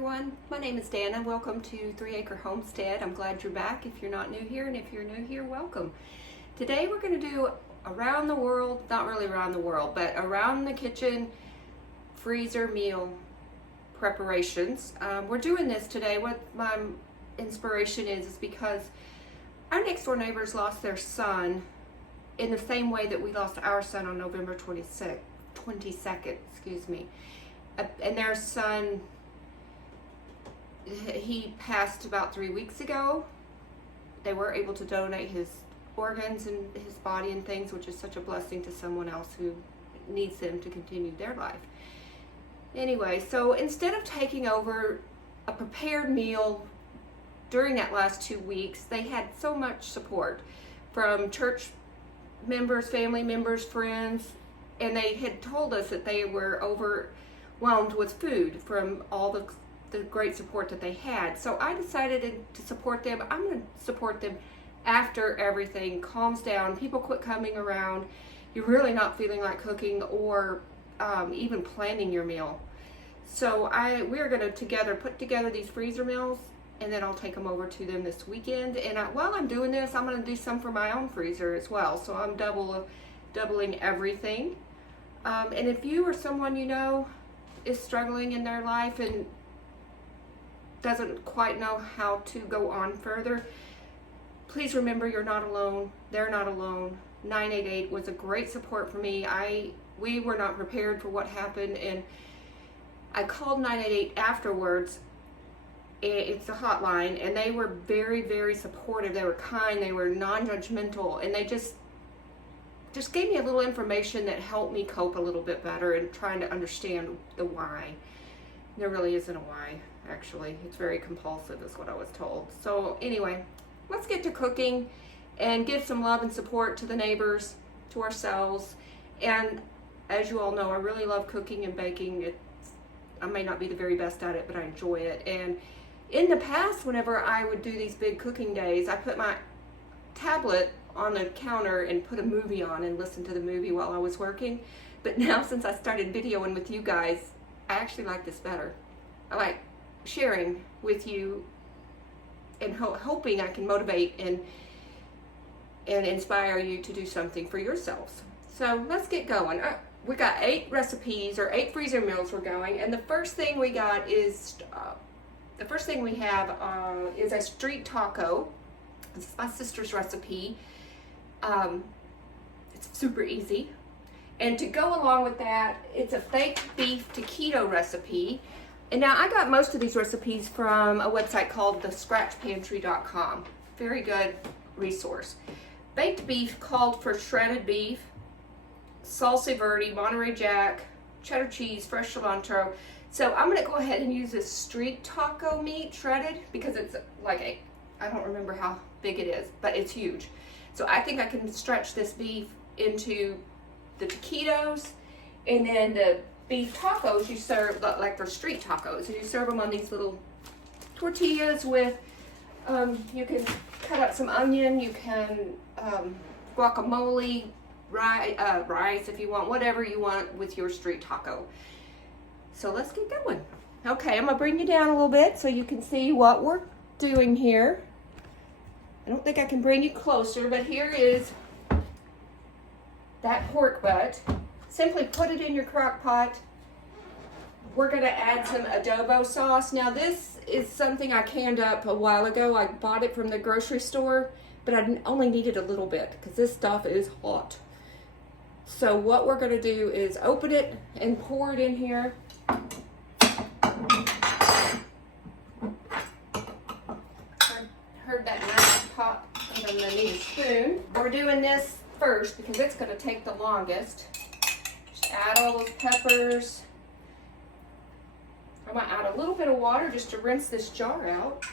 everyone. My name is Dana. Welcome to 3 Acre Homestead. I'm glad you're back if you're not new here, and if you're new here, welcome. Today we're going to do around the world, not really around the world, but around the kitchen freezer meal preparations. We're doing this today. What my inspiration is because our next door neighbors lost their son in the same way that we lost our son on November 22nd, excuse me. And their son, he passed about 3 weeks ago. They were able to donate his organs and his body and things, which is such a blessing to someone else who needs them to continue their life. Anyway, so instead of taking over a prepared meal during that last 2 weeks, they had so much support from church members, family members, friends, and they had told us that they were overwhelmed with food from all the great support that they had. So I decided to support them. I'm going to support them after everything calms down, people quit coming around, you're really not feeling like cooking or even planning your meal. So we're going to put together these freezer meals, and then I'll take them over to them this weekend. And while I'm doing this, I'm going to do some for my own freezer as well. So I'm doubling everything. And if you or someone you know is struggling in their life and doesn't quite know how to go on further, please remember you're not alone. They're not alone. 988 was a great support for me. We were not prepared for what happened, and I called 988 afterwards. It's a hotline, and they were very, very supportive. They were kind, they were non-judgmental, and they just gave me a little information that helped me cope a little bit better and trying to understand the why. There really isn't a why, actually. It's very compulsive is what I was told. So anyway, let's get to cooking and give some love and support to the neighbors, to ourselves. And as you all know, I really love cooking and baking. I may not be the very best at it, but I enjoy it. And in the past, whenever I would do these big cooking days, I put my tablet on the counter and put a movie on and listen to the movie while I was working. But now, since I started videoing with you guys, I actually like this better. I like sharing with you and hoping I can motivate and inspire you to do something for yourselves. So let's get going. We got 8 recipes or 8 freezer meals we're going, and the first thing we got is is a street taco. This is my sister's recipe. It's super easy. And to go along with that, it's a baked beef taquito recipe. And now I got most of these recipes from a website called thescratchpantry.com. Very good resource. Baked beef called for shredded beef, salsa verde, Monterey Jack, cheddar cheese, fresh cilantro. So I'm gonna go ahead and use this street taco meat shredded because it's like I don't remember how big it is, but it's huge. So I think I can stretch this beef into the taquitos, and then the beef tacos you serve like for street tacos. You serve them on these little tortillas with, you can cut up some onion, you can guacamole, rice if you want, whatever you want with your street taco. So let's get going. Okay, I'm gonna bring you down a little bit so you can see what we're doing here. I don't think I can bring you closer, but here is that pork butt. Simply put it in your crock pot. We're gonna add some adobo sauce. Now this is something I canned up a while ago. I bought it from the grocery store, but I only needed a little bit because this stuff is hot. So what we're gonna do is open it and pour it in here. Heard that nice pop, and I'm gonna need a spoon. We're doing this first because it's gonna take the longest. Just add all those peppers. I'm gonna add a little bit of water just to rinse this jar out.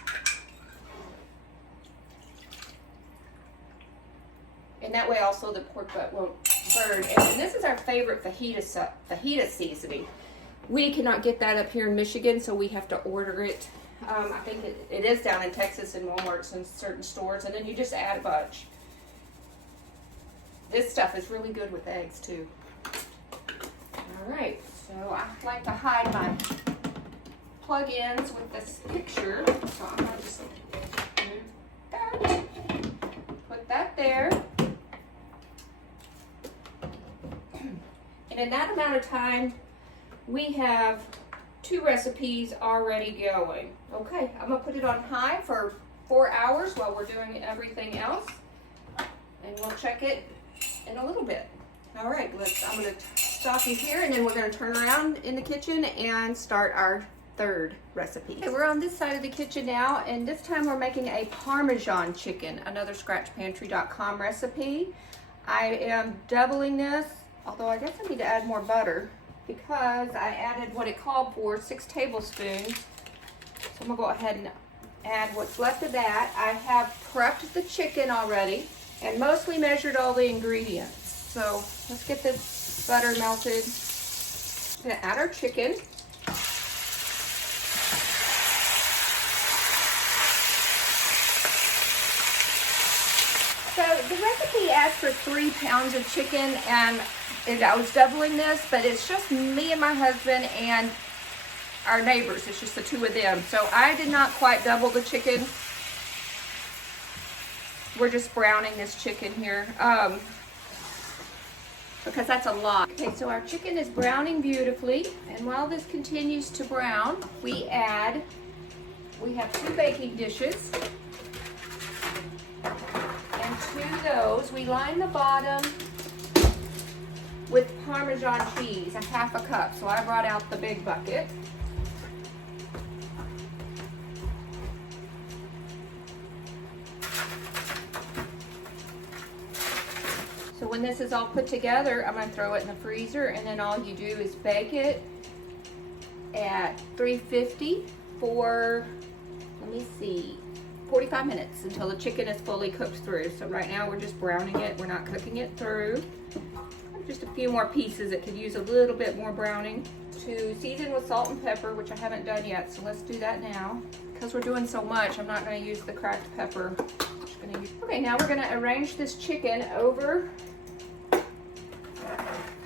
And that way also the pork butt won't burn. And this is our favorite fajita seasoning. We cannot get that up here in Michigan, so we have to order it. I think it is down in Texas in Walmart's and certain stores, and then you just add a bunch. This stuff is really good with eggs too. All right, so I like to hide my plug-ins with this picture. So I'm gonna just move that, put that there. And in that amount of time, we have 2 recipes already going. Okay, I'm gonna put it on high for 4 hours while we're doing everything else. And we'll check it in a little bit. All right, I'm gonna stop you here, and then we're gonna turn around in the kitchen and start our 3rd recipe. Okay, we're on this side of the kitchen now, and this time we're making a Parmesan chicken, another scratchpantry.com recipe. I am doubling this, although I guess I need to add more butter because I added what it called for, 6 tablespoons. So I'm gonna go ahead and add what's left of that. I have prepped the chicken already and mostly measured all the ingredients. So let's get this butter melted. I'm gonna add our chicken. So the recipe asked for 3 pounds of chicken, and I was doubling this, but it's just me and my husband and our neighbors. It's just the 2 of them. So I did not quite double the chicken. We're just browning this chicken here because that's a lot. Okay, so our chicken is browning beautifully, and while this continues to brown, we have 2 baking dishes. And to those, we line the bottom with Parmesan cheese, a 1/2 cup. So I brought out the big bucket. So when this is all put together, I'm going to throw it in the freezer, and then all you do is bake it at 350 for, let me see, 45 minutes until the chicken is fully cooked through. So right now we're just browning it. We're not cooking it through. Just a few more pieces. It could use a little bit more browning. To season with salt and pepper, which I haven't done yet, so let's do that now. Because we're doing so much, I'm not going to use the cracked pepper. Okay, now we're going to arrange this chicken over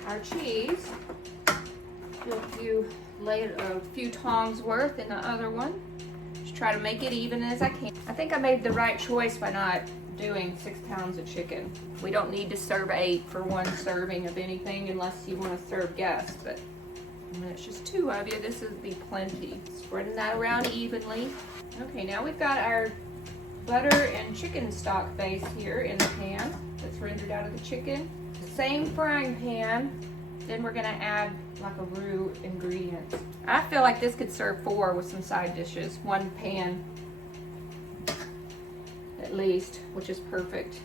our cheese. Do a few tongs worth in the other one. Just try to make it even as I can. I think I made the right choice by not doing 6 pounds of chicken. We don't need to serve 8 for 1 serving of anything unless you want to serve guests, but when it's just 2 of you, this would be plenty. Spreading that around evenly. Okay, now we've got our butter and chicken stock base here in the pan that's rendered out of the chicken. Same frying pan, then we're gonna add like a roux ingredient. I feel like this could serve 4 with some side dishes, 1 pan at least, which is perfect.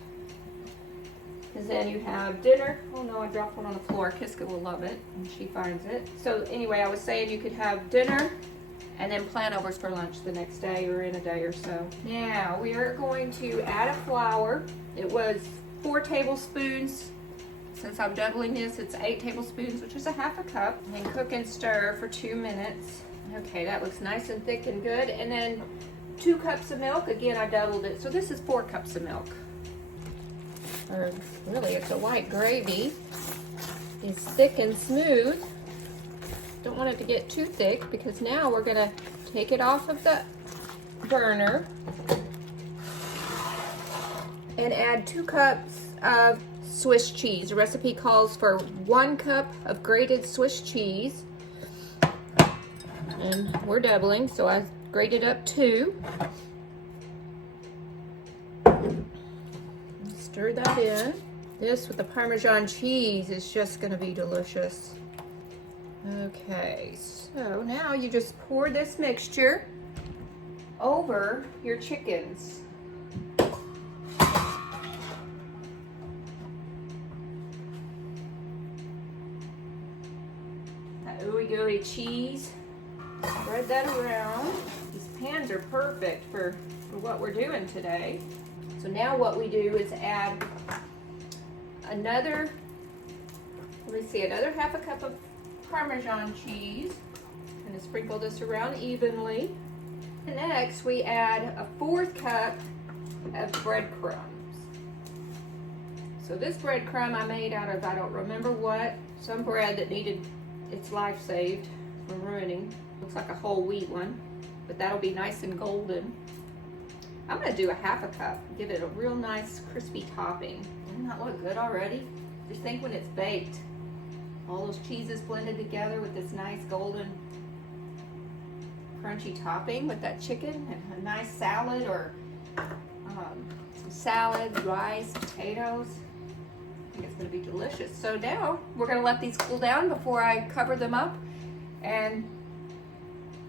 Because then you have dinner. Oh no, I dropped one on the floor. Kiska will love it when she finds it. So anyway, I was saying you could have dinner and then planovers for lunch the next day or in a day or so. Now we are going to add a flour. It was 4 tablespoons. Since I'm doubling this, it's 8 tablespoons, which is a 1/2 cup. And then cook and stir for 2 minutes. Okay, that looks nice and thick and good. And then 2 cups of milk. Again, I doubled it. So this is 4 cups of milk. Or really, it's a white gravy. It's thick and smooth. Don't want it to get too thick because now we're gonna take it off of the burner and add 2 cups of Swiss cheese. The recipe calls for 1 cup of grated Swiss cheese. And we're doubling, so I grated up 2. Stir that in. This with the Parmesan cheese is just gonna be delicious. Okay, so now you just pour this mixture over your chickens. That ooey gooey cheese. Spread that around. These pans are perfect for what we're doing today. So now what we do is add another 1/2 cup of Parmesan cheese. I'm going to sprinkle this around evenly. And next we add a 1/4 cup of breadcrumbs. So this breadcrumb I made out of, I don't remember what, some bread that needed its life saved from ruining. Looks like a whole wheat one, but that'll be nice and golden. I'm gonna do a half a cup, give it a real nice crispy topping. Doesn't that look good already? Just think when it's baked, all those cheeses blended together with this nice golden crunchy topping with that chicken and a nice salad or some salad, rice, potatoes. I think it's gonna be delicious. So now we're gonna let these cool down before I cover them up. And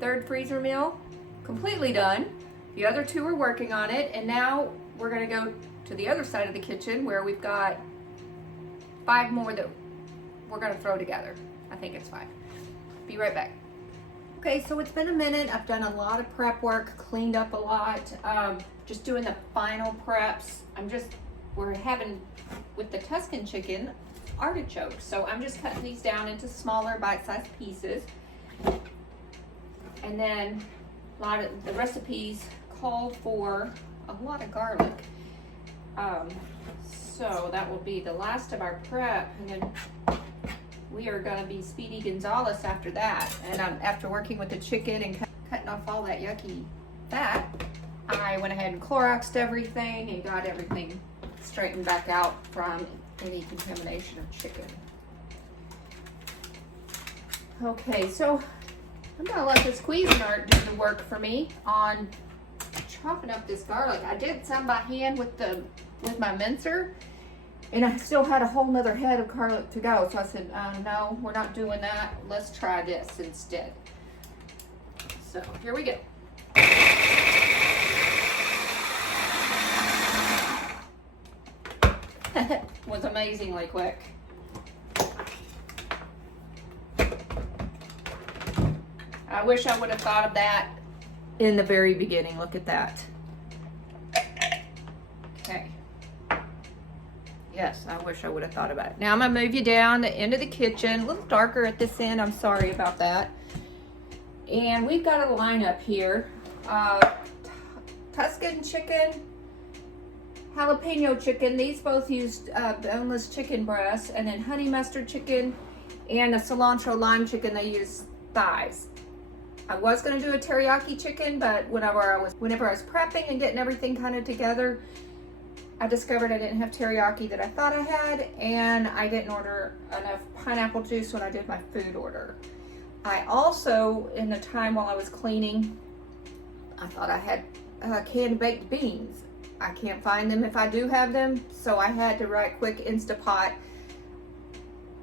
third freezer meal completely done. The other two are working on it, and now we're gonna go to the other side of the kitchen where we've got 5 more that we're gonna throw together. I think it's 5. Be right back. Okay, so it's been a minute. I've done a lot of prep work, cleaned up a lot, just doing the final preps. We're having, with the Tuscan chicken, artichokes. So I'm just cutting these down into smaller bite-sized pieces. And then a lot of the recipes call for a lot of garlic. So that will be the last of our prep, and then we are gonna be Speedy Gonzales after that. And after working with the chicken and cutting off all that yucky fat, I went ahead and Cloroxed everything and got everything straightened back out from any contamination of chicken. Okay, so I'm gonna let this Cuisinart do the work for me on chopping up this garlic. I did some by hand with my mincer, and I still had a whole nother head of garlic to go. So I said, no, we're not doing that. Let's try this instead. So here we go. Was amazingly quick. I wish I would have thought of that in the very beginning. Look at that. Okay. Yes, I wish I would have thought about it. Now I'm gonna move you down the end of the kitchen, a little darker at this end. I'm sorry about that. And we've got a lineup here. Tuscan chicken, jalapeno chicken. These both used boneless chicken breasts, and then honey mustard chicken and a cilantro lime chicken. They use thighs. I was gonna do a teriyaki chicken, but whenever I was prepping and getting everything kind of together, I discovered I didn't have teriyaki that I thought I had, and I didn't order enough pineapple juice when I did my food order. I also, in the time while I was cleaning, I thought I had canned baked beans. I can't find them if I do have them, so I had to write quick Instapot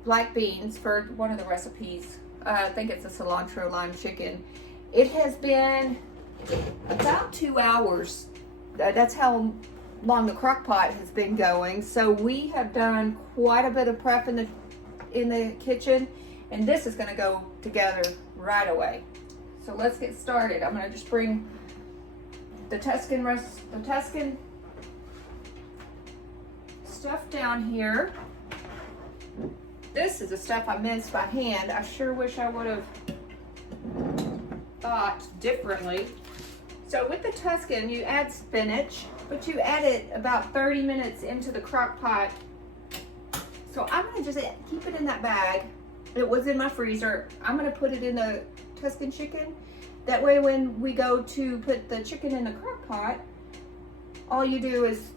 black beans for one of the recipes. I think it's a cilantro lime chicken. It has been about 2 hours. That's how long the crock pot has been going. So we have done quite a bit of prep in the kitchen, and this is gonna go together right away. So let's get started. I'm gonna just bring the Tuscan stuff down here. This is the stuff I minced by hand. I sure wish I would have thought differently. So with the Tuscan, you add spinach, but you add it about 30 minutes into the crock pot. So I'm gonna just keep it in that bag. It was in my freezer. I'm gonna put it in the Tuscan chicken. That way when we go to put the chicken in the crock pot, all you do is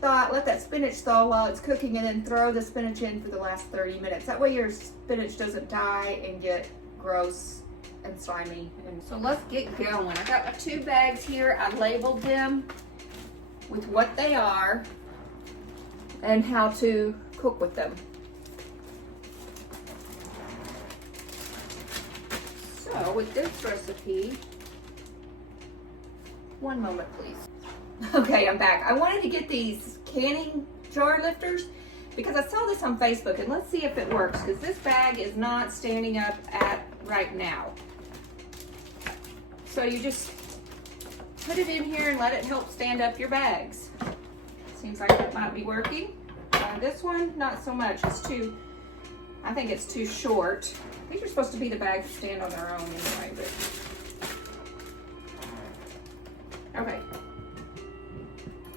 let that spinach thaw while it's cooking, and then throw the spinach in for the last 30 minutes. That way your spinach doesn't die and get gross and slimy. And so let's get going. I got my 2 bags here. I labeled them with what they are and how to cook with them. So with this recipe, one moment please. Okay, I'm back. I wanted to get these canning jar lifters because I saw this on Facebook, and let's see if it works, because this bag is not standing up right now. So you just put it in here and let it help stand up your bags. Seems like that might be working. This one, not so much. I think it's too short. These are supposed to be the bags that stand on their own anyway, but okay.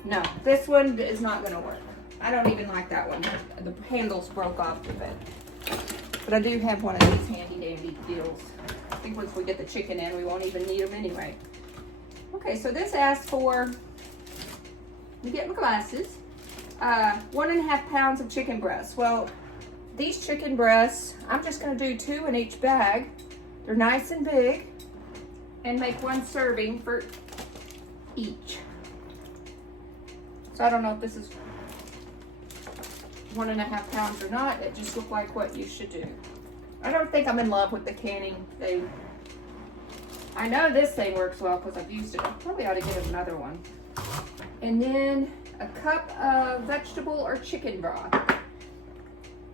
No, this one is not gonna work. I don't even like that one. The handles broke off of it. But I do have one of these handy dandy deals. think once we get the chicken in, we won't even need them anyway. Okay, so this asks for, let me get my glasses, 1.5 pounds of chicken breasts. Well, these chicken breasts, I'm just gonna do 2 in each bag. They're nice and big, and make 1 serving for each. So I don't know if this is 1.5 pounds or not. It just looked like what you should do. I don't think I'm in love with the canning thing. I know this thing works well because I've used it. I probably ought to get another one. And then a cup of vegetable or chicken broth.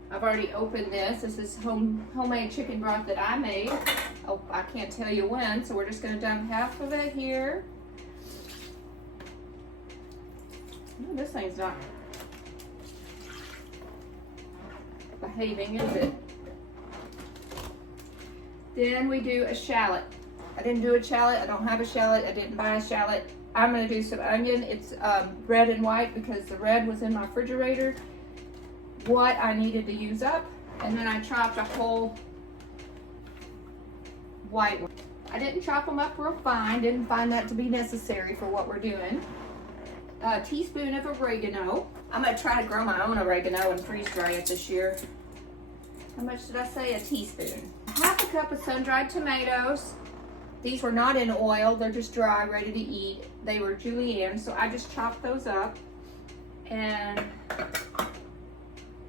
I've already opened this. This is homemade chicken broth that I made. Oh, I can't tell you when, so we're just gonna dump half of it here. Oh, this thing's not behaving, is it? Then we do a shallot. I didn't do a shallot. I don't have a shallot. I didn't buy a shallot. I'm gonna do some onion. It's red and white because the red was in my refrigerator. What I needed to use up, and then I chopped a whole white one. I didn't chop them up real fine. Didn't find that to be necessary for what we're doing. A teaspoon of oregano. I'm gonna try to grow my own oregano and freeze dry it this year. How much did I say? A teaspoon. Half a cup of sun-dried tomatoes. These were not in oil. They're just dry, ready to eat. They were julienne, so I just chopped those up. And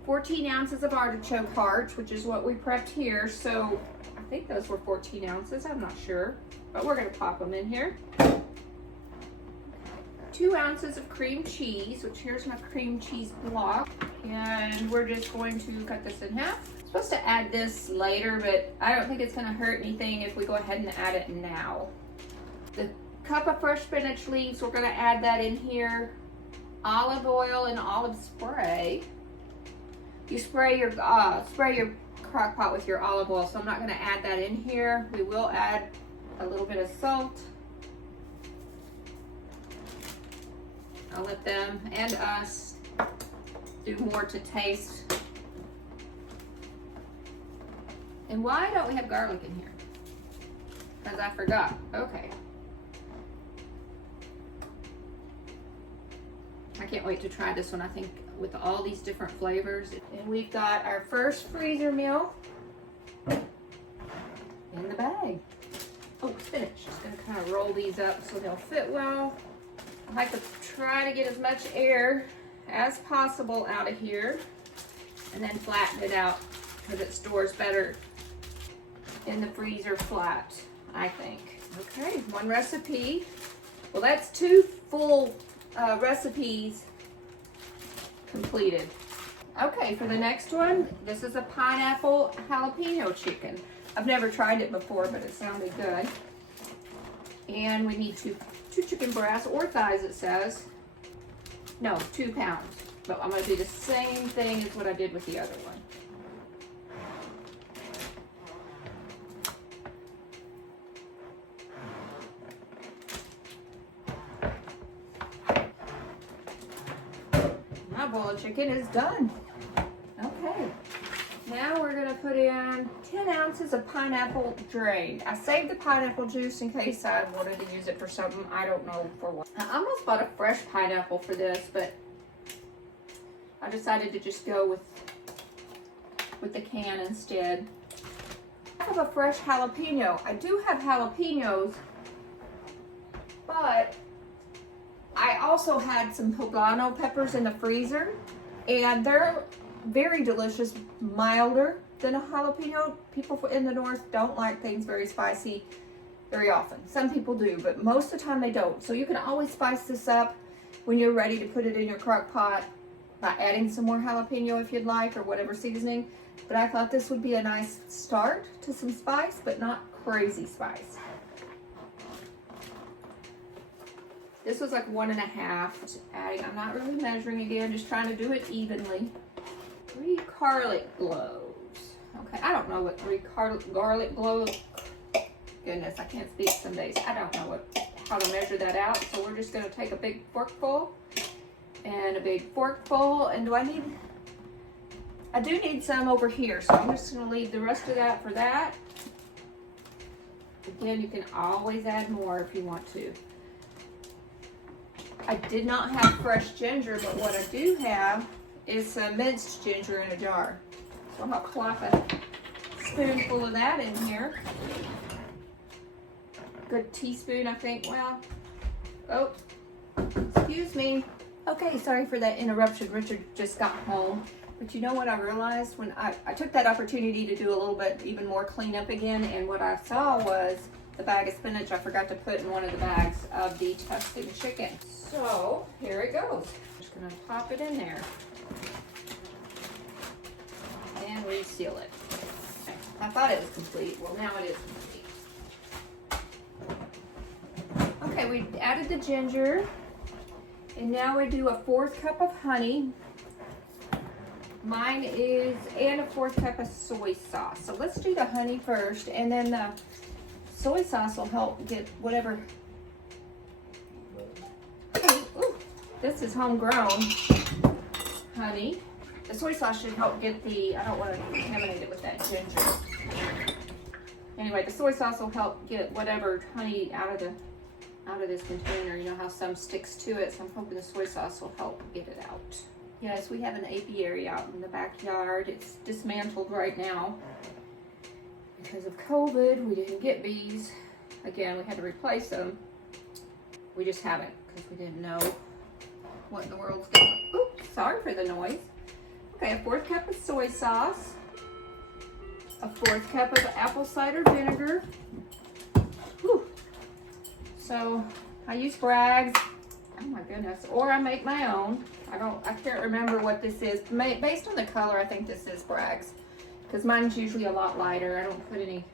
14 ounces of artichoke hearts, which is what we prepped here. So I think those were 14 ounces. I'm not sure, but we're gonna pop them in here. 2 ounces of cream cheese, which here's my cream cheese block. And we're just going to cut this in half. I'm supposed to add this later, but I don't think it's gonna hurt anything if we go ahead and add it now. The cup of fresh spinach leaves, we're gonna add that in here. Olive oil and olive spray. You spray your crock pot with your olive oil, so I'm not gonna add that in here. We will add a little bit of salt. I'll let them and us do more to taste. And why don't we have garlic in here? Because I forgot. Okay. I can't wait to try this one, I think, with all these different flavors. And we've got our first freezer meal in the bag. Oh, spinach. Just gonna kind of roll these up so they'll fit well. I like to try to get as much air as possible out of here and then flatten it out because it stores better in the freezer flat, I think. Okay, 1 recipe. Well, that's 2 full recipes completed. Okay, for the next one, this is a pineapple jalapeno chicken. I've never tried it before, but it sounded good. And we need two chicken breasts or thighs, it says. No, 2 pounds. But I'm gonna do the same thing as what I did with the other one. My boiled chicken is done. Okay. Now we're gonna put in 10 ounces of pineapple drained. I saved the pineapple juice in case I wanted to use it for something. I don't know for what. I almost bought a fresh pineapple for this, but I decided to just go with the can instead. I have a fresh jalapeno. I do have jalapenos, but I also had some poblano peppers in the freezer, and they're very delicious, milder than a jalapeno. People in the north don't like things very spicy very often. Some people do, but most of the time they don't. So you can always spice this up when you're ready to put it in your crock pot by adding some more jalapeno if you'd like, or whatever seasoning. But I thought this would be a nice start to some spice, but not crazy spice. This was like 1.5. Adding, I'm not really measuring again, just trying to do it evenly. 3 garlic cloves. Okay, I don't know what 3 garlic cloves. Goodness, I can't speak some days. I don't know how to measure that out. So we're just gonna take a big forkful and a big forkful. And I do need some over here. So I'm just gonna leave the rest of that for that. Again, you can always add more if you want to. I did not have fresh ginger, but what I do have is some minced ginger in a jar. So I'm gonna plop a spoonful of that in here. Good teaspoon, I think. Well, oh, excuse me. Okay, sorry for that interruption. Richard just got home. But you know what I realized when I took that opportunity to do a little bit even more cleanup again, and what I saw was the bag of spinach I forgot to put in one of the bags of the testing chicken. So here it goes. I'm just gonna pop it in there and reseal it. Okay. I thought it was complete. Well, now it is complete. Okay, we added the ginger, and now we do a 1/4 cup of honey. Mine is, and a 1/4 cup of soy sauce. So let's do the honey first, and then the soy sauce will help get whatever. Ooh, this is homegrown honey. The soy sauce should help get the, I don't want to contaminate it with that ginger. Anyway, the soy sauce will help get whatever honey out of this container. You know how some sticks to it, so I'm hoping the soy sauce will help get it out. Yes, we have an apiary out in the backyard. It's dismantled right now. Because of COVID, we didn't get bees. Again, we had to replace them. We just haven't, because we didn't know what in the world's going on. Oops, sorry for the noise. Okay, a 1/4 cup of soy sauce. A 1/4 cup of apple cider vinegar. Whew. So, I use Bragg's. Oh my goodness. Or I make my own. I can't remember what this is. Based on the color, I think this is Bragg's. Because mine's usually a lot lighter. I don't put any,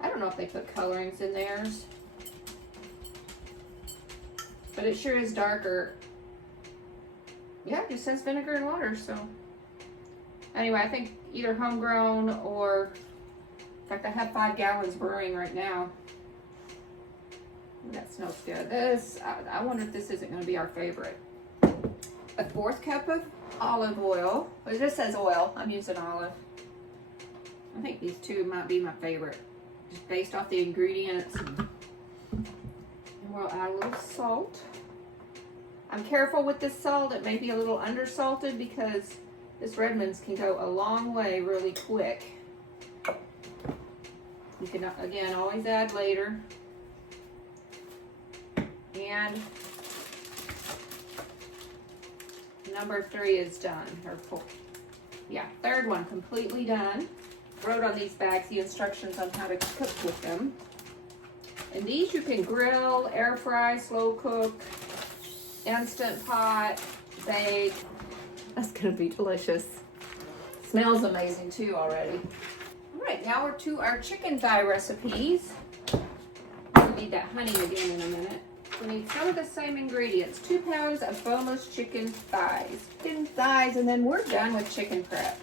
I don't know if they put colorings in theirs. But it sure is darker. Yeah, it just says vinegar and water, so. Anyway, I think either homegrown or, in fact, I have 5 gallons brewing right now. That smells good. This, I wonder if this isn't going to be our favorite. A 1/4 cup of olive oil. It just says oil. I'm using olive. I think these two might be my favorite, just based off the ingredients. And we'll add a little salt. I'm careful with this salt. It may be a little undersalted because this Redmond's can go a long way really quick. You can, again, always add later. And number 3 is done, or 4. Yeah, 3rd one completely done. Wrote on these bags the instructions on how to cook with them. And these you can grill, air fry, slow cook, instant pot, bake. That's gonna be delicious. Smells amazing too already. All right, now we're to our chicken thigh recipes. We'll need that honey again in a minute. We need some of the same ingredients. 2 pounds of boneless chicken thighs. Chicken thighs, and then we're done with chicken prep.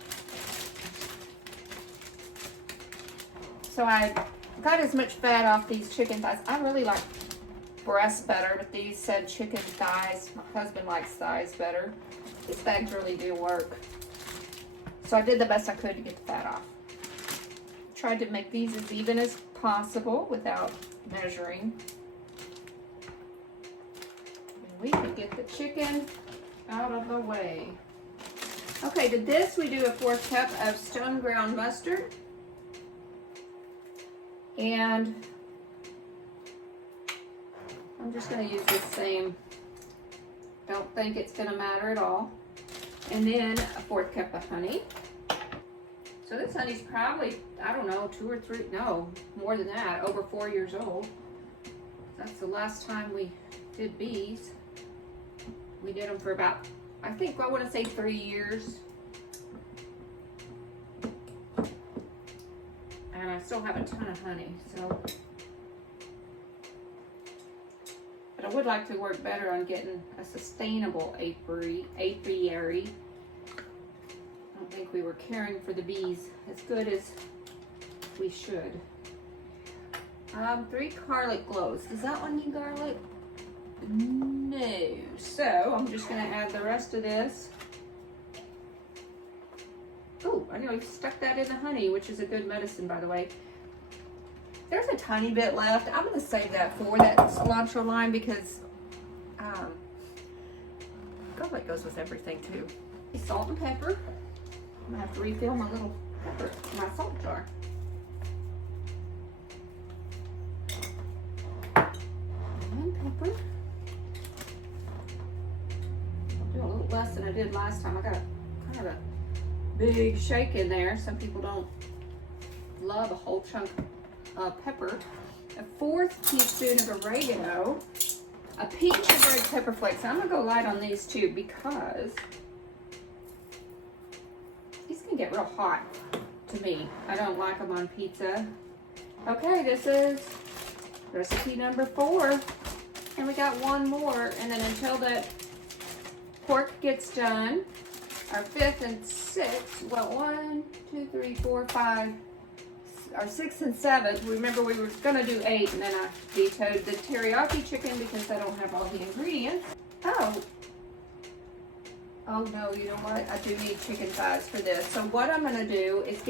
So I got as much fat off these chicken thighs. I really like breasts better, but these said chicken thighs. My husband likes thighs better. These bags really do work. So I did the best I could to get the fat off. Tried to make these as even as possible without measuring. We can get the chicken out of the way. Okay, to this we do a 1/4 cup of stone ground mustard. And I'm just going to use this same. Don't think it's going to matter at all. And then a 1/4 cup of honey. So this honey's probably, I don't know, 2 or 3, no, more than that, over 4 years old. That's the last time we did bees. We did them for about, I think I want to say 3 years. And I still have a ton of honey, so. But I would like to work better on getting a sustainable apiary. I don't think we were caring for the bees as good as we should. 3 garlic cloves. Does that one need garlic? No. So I'm just going to add the rest of this. Oh, I know I stuck that in the honey, which is a good medicine, by the way. There's a tiny bit left. I'm gonna save that for that cilantro lime because garlic goes with everything too. Salt and pepper. I'm gonna have to refill my little pepper, my salt jar. And pepper. I'll do a little less than I did last time. I got kind of a big shake in there. Some people don't love a whole chunk of pepper. A 4th teaspoon of oregano. A pinch of red pepper flakes. I'm gonna go light on these too because these can get real hot to me. I don't like them on pizza. Okay, this is recipe number 4. And we got one more, and then until that pork gets done, our 5th and 6th, well, 1, 2, 3, 4, 5, our 6th and 7th, remember we were gonna do 8, and then I vetoed the teriyaki chicken because I don't have all the ingredients. Oh no, you know what? I do need chicken thighs for this. So what I'm gonna do is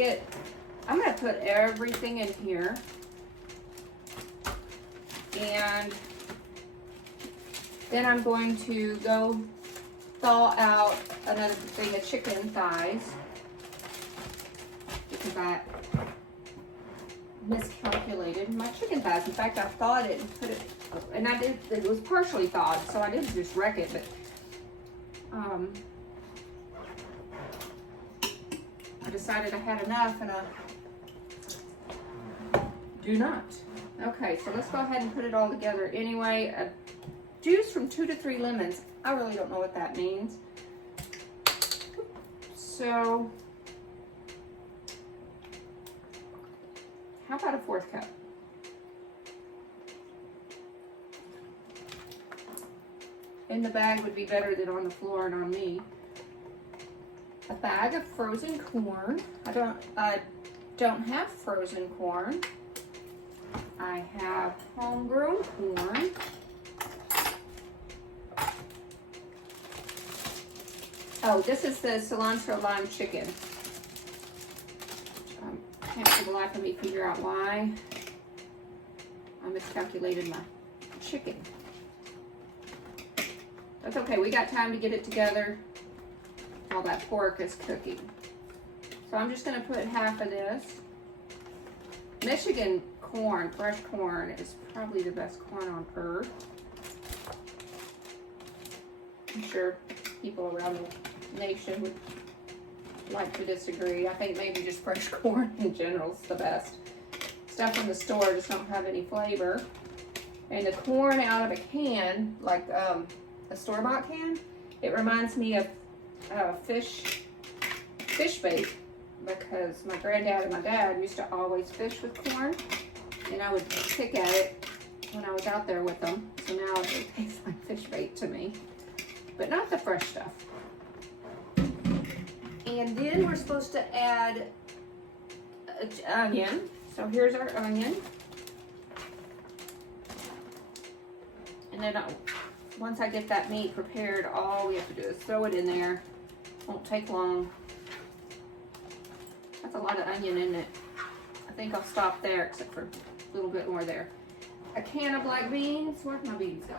I'm gonna put everything in here, and then I'm going to go thaw out another thing of chicken thighs because I miscalculated my chicken thighs. In fact, I thawed it and put it, and it was partially thawed, so I didn't just wreck it, but I decided I had enough, and I do not. Okay, so let's go ahead and put it all together. Anyway, a juice from 2 to 3 lemons. I really don't know what that means. So, how about a 4th cup? In the bag would be better than on the floor and on me. A bag of frozen corn. I don't have frozen corn. I have homegrown corn. Oh, this is the cilantro lime chicken. Can't for the life of me figure out why I miscalculated my chicken. That's okay, we got time to get it together while that pork is cooking. So I'm just gonna put half of this. Michigan corn, fresh corn, is probably the best corn on earth. I'm sure people around the nation would like to disagree. I think maybe just fresh corn in general is the best. Stuff from the store just don't have any flavor. And the corn out of a can, like a store-bought can, it reminds me of fish bait, because my granddad and my dad used to always fish with corn, and I would pick at it when I was out there with them. So now it tastes like fish bait to me, but not the fresh stuff. And then we're supposed to add onion. So here's our onion. And then once I get that meat prepared, all we have to do is throw it in there. Won't take long. That's a lot of onion, isn't it? I think I'll stop there, except for a little bit more there. A can of black beans. Where'd my beans go?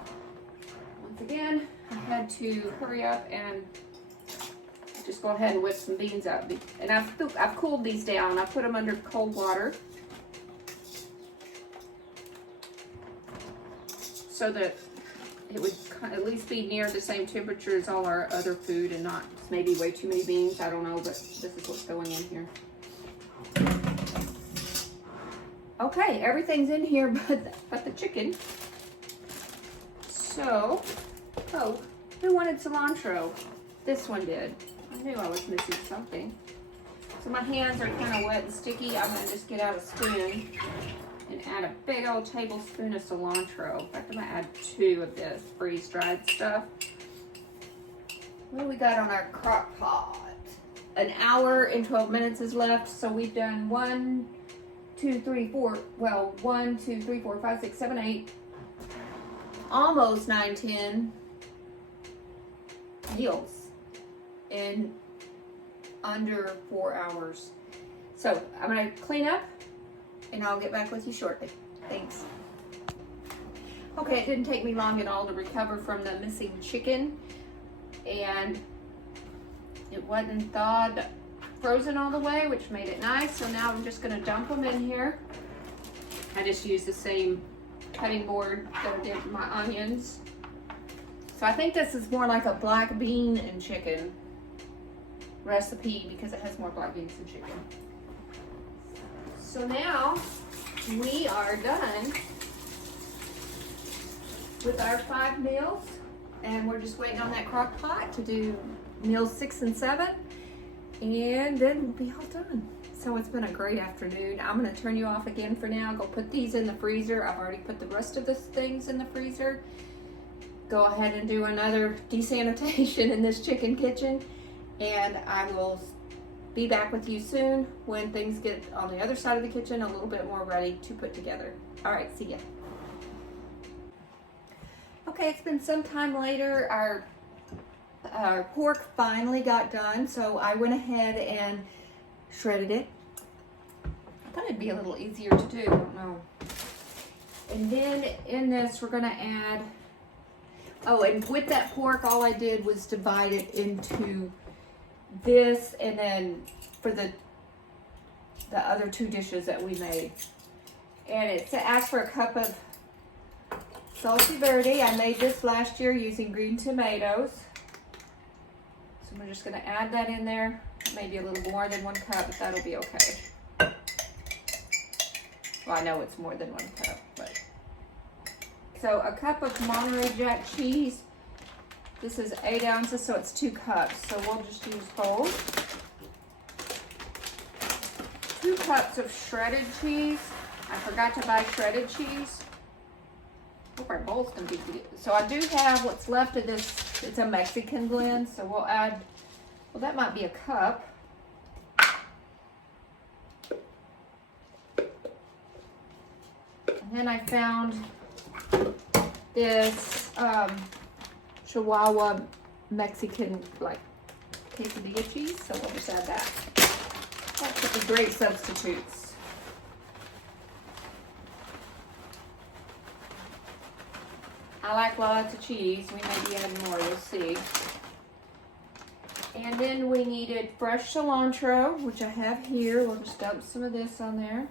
Once again, I had to hurry up and just go ahead and whip some beans up. And I've cooled these down. I put them under cold water so that it would at least be near the same temperature as all our other food and not maybe way too many beans. I don't know, but this is what's going in here. Okay, everything's in here but the chicken. So, oh, who wanted cilantro? This one did. I knew I was missing something. So my hands are kind of wet and sticky. I'm gonna just get out a spoon and add a big old tablespoon of cilantro. In fact, I'm gonna add 2 of this freeze-dried stuff. What do we got on our crock pot? An hour and 12 minutes is left. So we've done 1, 2, 3, 4, well, 1, 2, 3, 4, 5, 6, 7, 8, almost 9, 10 meals in under 4 hours. So I'm gonna clean up and I'll get back with you shortly. Thanks. Okay, it didn't take me long at all to recover from the missing chicken, and it wasn't thawed frozen all the way, which made it nice. So now I'm just gonna dump them in here. I just used the same cutting board that I did for my onions. So I think this is more like a black bean and chicken recipe because it has more black beans than chicken. So now we are done with our 5 meals, and we're just waiting on that crock pot to do meals 6 and 7, and then we'll be all done. So it's been a great afternoon. I'm gonna turn you off again for now. Go put these in the freezer. I've already put the rest of the things in the freezer. Go ahead and do another desanitation in this chicken kitchen, and I will be back with you soon when things get on the other side of the kitchen a little bit more ready to put together. All right, see ya. Okay, it's been some time later. Our pork finally got done, so I went ahead and shredded it. I thought it'd be a little easier to do, I don't know. And then in this, we're gonna add, oh, and with that pork, all I did was divide it into this, and then for the other 2 dishes that we made. And it asked for a cup of salsa verde. I made this last year using green tomatoes. So I'm just gonna add that in there. Maybe a little more than 1 cup, but that'll be okay. Well, I know it's more than 1 cup, but. So a cup of Monterey Jack cheese. This is 8 ounces, so it's 2 cups. So we'll just use both. 2 cups of shredded cheese. I forgot to buy shredded cheese. Hope our bowl's gonna be good. So I do have what's left of this. It's a Mexican blend, so we'll add, well, that might be a cup. And then I found this Chihuahua Mexican like quesadilla cheese, so we'll just add that. That could be great substitutes. I like lots of cheese. We may be adding more, you'll see. And then we needed fresh cilantro, which I have here. We'll just dump some of this on there.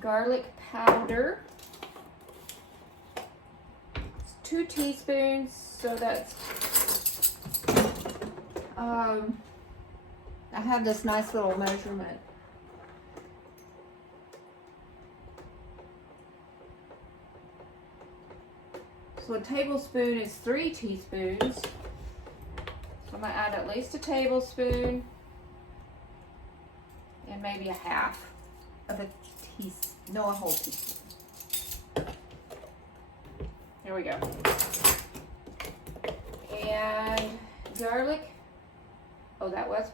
Garlic powder. It's 2 teaspoons, so that's, I have this nice little measurement. So a tablespoon is 3 teaspoons. So I'm gonna add at least a tablespoon and maybe a half of a teaspoon, no, a whole teaspoon. There we go. And garlic, oh, that was,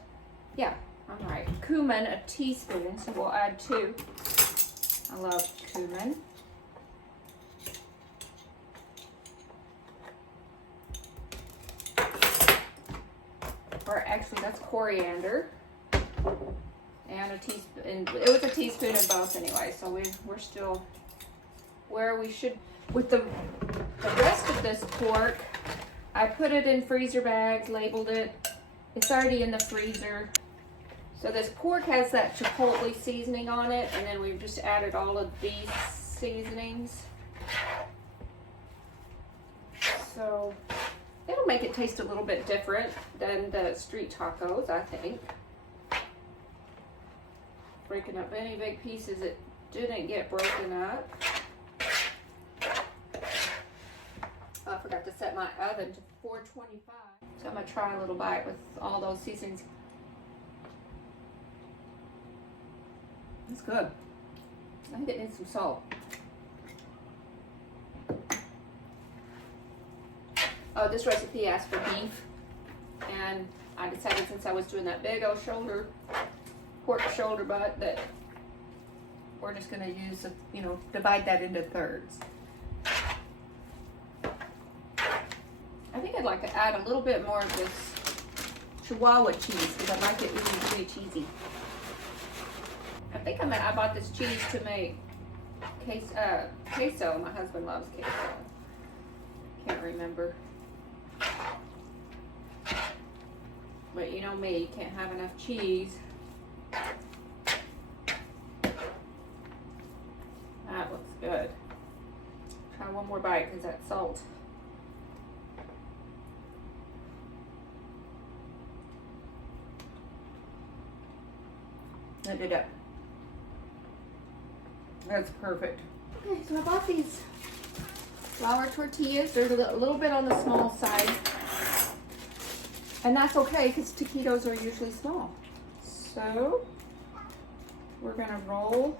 yeah, all right. Cumin, a teaspoon, so we'll add 2. I love cumin. Or actually, that's coriander. And a teaspoon, it was a teaspoon of both anyway, so we're still where we should. With the rest of this pork, I put it in freezer bags, labeled it. It's already in the freezer. So this pork has that chipotle seasoning on it, and then we've just added all of these seasonings. So it'll make it taste a little bit different than the street tacos, I think. Breaking up any big pieces that didn't get broken up. Oh, I forgot to set my oven to 425. So I'm gonna try a little bite with all those seasonings. It's good. I think it needs some salt. Oh, this recipe asked for beef, and I decided since I was doing that big old pork shoulder butt, that we're just gonna use, divide that into thirds. I think I'd like to add a little bit more of this Chihuahua cheese because I like it really cheesy. I think I bought this cheese to make queso. My husband loves queso. Can't remember. But you know me, you can't have enough cheese. That looks good. Try one more bite because that's salt. I did it. That's perfect. Okay, so I bought these flour tortillas. They're a little bit on the small side. And that's okay because taquitos are usually small. So we're gonna roll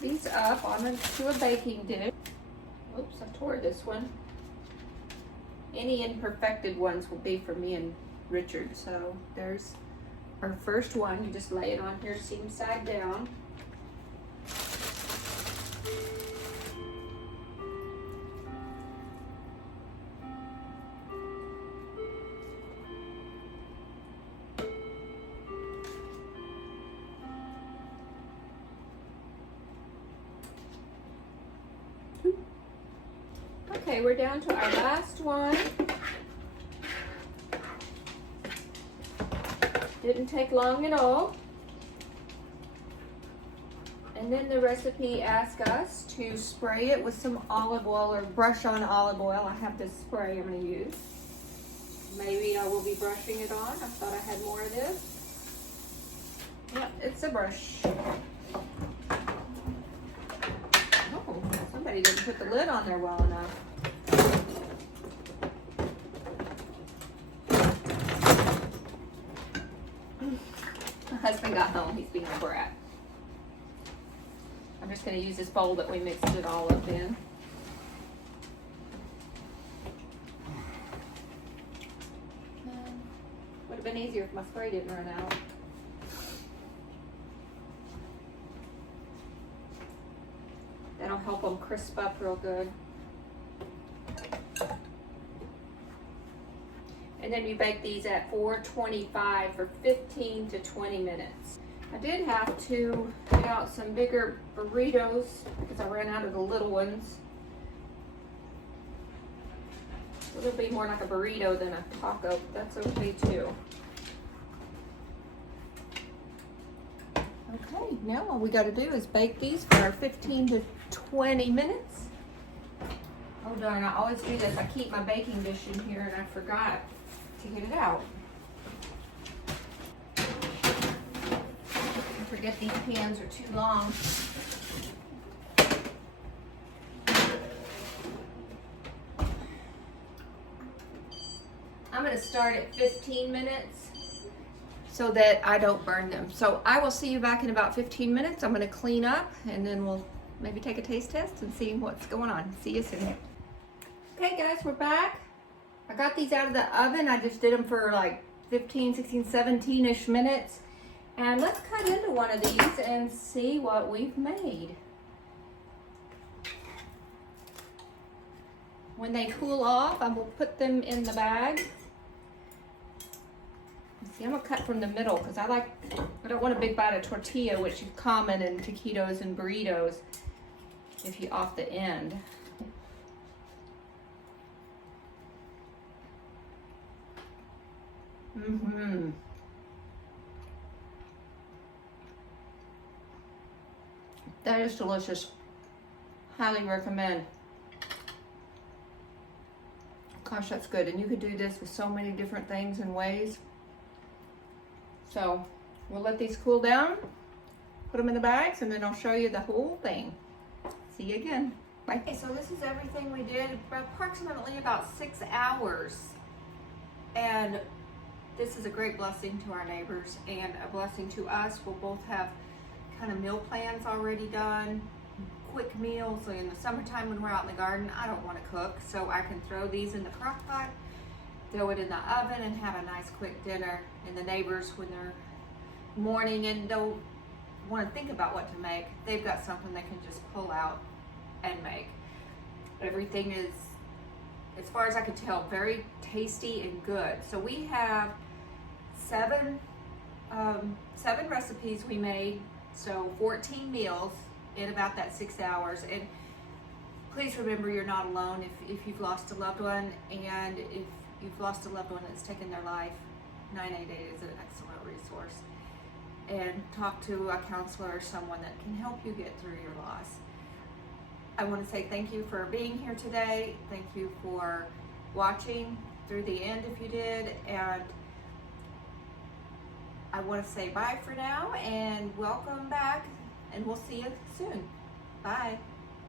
these up onto a baking dish. Oops, I tore this one. Any imperfected ones will be for me and Richard. So there's our first one. You just lay it on here seam side down. Okay, we're down to our last one. Didn't take long at all. And then the recipe asks us to spray it with some olive oil or brush on olive oil. I have this spray I'm going to use. Maybe I will be brushing it on. I thought I had more of this. Yep, it's a brush. Oh, somebody didn't put the lid on there well enough. My husband got home. He's being a brat. I'm just going to use this bowl that we mixed it all up in. Would have been easier if my spray didn't run out. That'll help them crisp up real good. And then you bake these at 425 for 15 to 20 minutes. I did have to get out some bigger burritos because I ran out of the little ones. It'll be more like a burrito than a taco, but that's okay too. Okay, now all we got to do is bake these for our 15 to 20 minutes. Oh darn, I always do this. I keep my baking dish in here and I forgot to get it out. I forget these pans are too long. I'm going to start at 15 minutes so that I don't burn them. So I will see you back in about 15 minutes. I'm going to clean up and then we'll maybe take a taste test and see what's going on. See you soon. Okay guys, we're back. I got these out of the oven. I just did them for like 15, 16, 17-ish minutes. And let's cut into one of these and see what we've made. When they cool off, I will put them in the bag. See, I'm gonna cut from the middle because I don't want a big bite of tortilla, which is common in taquitos and burritos, if you off the end. Mm-hmm. That is delicious. Highly recommend. Gosh, that's good. And you could do this with so many different things and ways. So we'll let these cool down, put them in the bags, and then I'll show you the whole thing. See you again. Bye. Okay, so this is everything we did, approximately about 6 hours. And this is a great blessing to our neighbors and a blessing to us. We'll both have kind of meal plans already done, quick meals. So in the summertime when we're out in the garden, I don't want to cook, so I can throw these in the crock pot, throw it in the oven, and have a nice quick dinner. And the neighbors, when they're morning and don't want to think about what to make, they've got something they can just pull out and make. Everything is, as far as I can tell, very tasty and good. So we have 7 recipes we made, so 14 meals in about that 6 hours. And please remember, you're not alone if you've lost a loved one, and if you've lost a loved one that's taken their life. 988 is an excellent resource. And talk to a counselor or someone that can help you get through your loss. I want to say thank you for being here today. Thank you for watching through the end if you did. And I want to say bye for now and welcome back, and we'll see you soon. Bye.